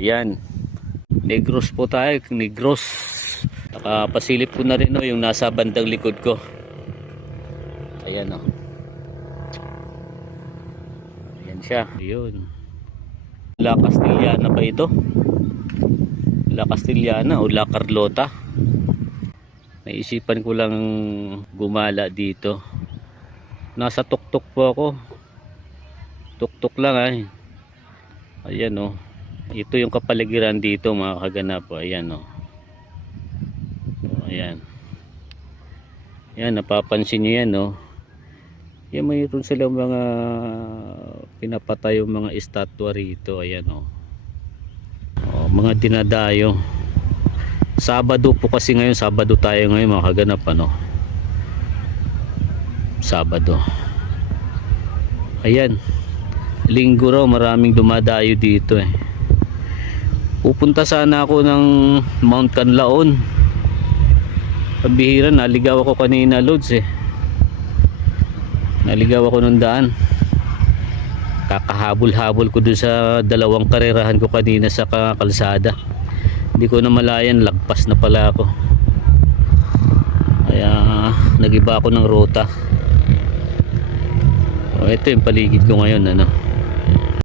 Yan. Negros po tayo. Negros. Nakapasilip ko na rin yung nasa bandang likod ko. Ayan Ayan siya. Ayun. La Castellana ba ito? La Castellana o La Carlota? Naisipan ko lang gumala dito. Nasa tuktok po ako. Tuktok lang Ayan Ito yung kapaligiran dito mga kaganap Ayan Ayan. Yan, napapansin nyo yan Yan, mayroon silang mga pinapatay yung mga estatwa rito. Ayan mga dinadayo. Sabado po kasi ngayon, Sabado tayo ngayon mga kaganap Sabado. Ayan. Linggo raw, maraming dumadayo dito Pupunta sana ako ng Mount Canlaon. Pabihira, naligaw ako kanina Lods Naligaw ako ng daan. Kakahabol-habol ko dun sa dalawang karerahan ko kanina sa kalsada. Hindi ko na malayan, lagpas na pala ako. Kaya nagiba ako ng ruta. Ito yung paligid ko ngayon